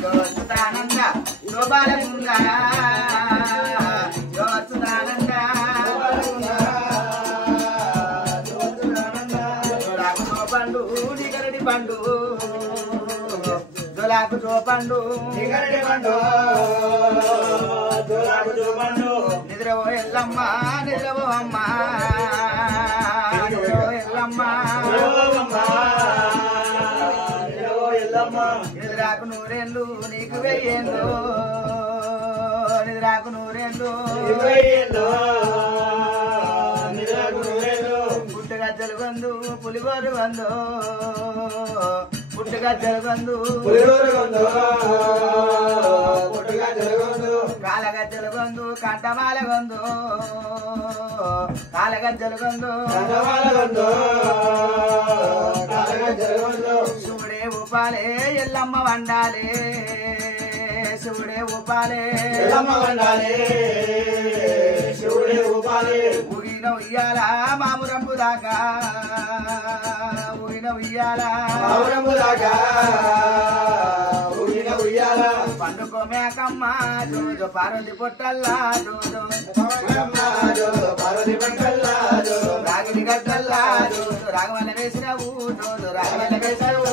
జోత్సుదానంద శోభాలకుంద జోత్సుదానంద జోలాకు చోపండు నిగరడి పండు జోలాకు చోపండు నిగరడి పండు జోలాకు చోపండు నిద్రవో ఎల్లమ్మ నిద్రవో అమ్మ నిద్రవో ఎల్లమ్మ నిద్రాకు నూరేళ్ళు నీకు వెయ్యేళ్ళు నిద్రాకు నూరేళ్ళు పుట్టుగజ్జలు గొందు పులిగోరు గొందు పుట్టుగజ్జలు గొందు కాలగజ్జలు గొందు కంటమాల గొందు కాలగజ్జలు గొందు శివుడే ఉపాలే ఎల్లమ్మ వండాలే శివుడే ఉపాలే ఎల్లమ్మ వండాలే శివుడే ఉపాలే ఊగిన ఉయ్యాల మామురంపు దాకా ఊగిన ఉయ్యాల మామురంపు దాకా ఊగిన ఉయ్యాల పండుకో మేకమ్మ జోజో పార్వతి పొట్టల్లా జోజో పార్వతి పొట్టల్లా రాగిని గట్టల్లా జోజో రాగవల్ల వేసినవు జోజో రాగవల్ల వేసినవు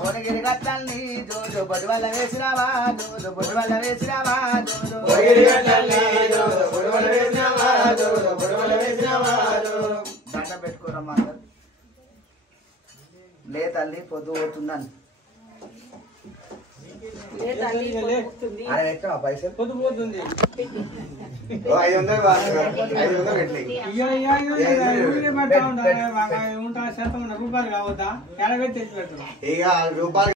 కోనగిరి గట్టల్ని జోజో బొడి వల్ల వేసినావా జోజో బొడి వల్ల వేసినావా జోజో దండం పెట్టుకోరమ్మా లే తల్లి పొద్దు పోతుందని ఎక్కడ పైసలు పొద్దు పోతుంది 500 ఉంటా శాతం రూపాయలు కావద్దా 50 తెచ్చి పెట్టు ఇక రూపాయలు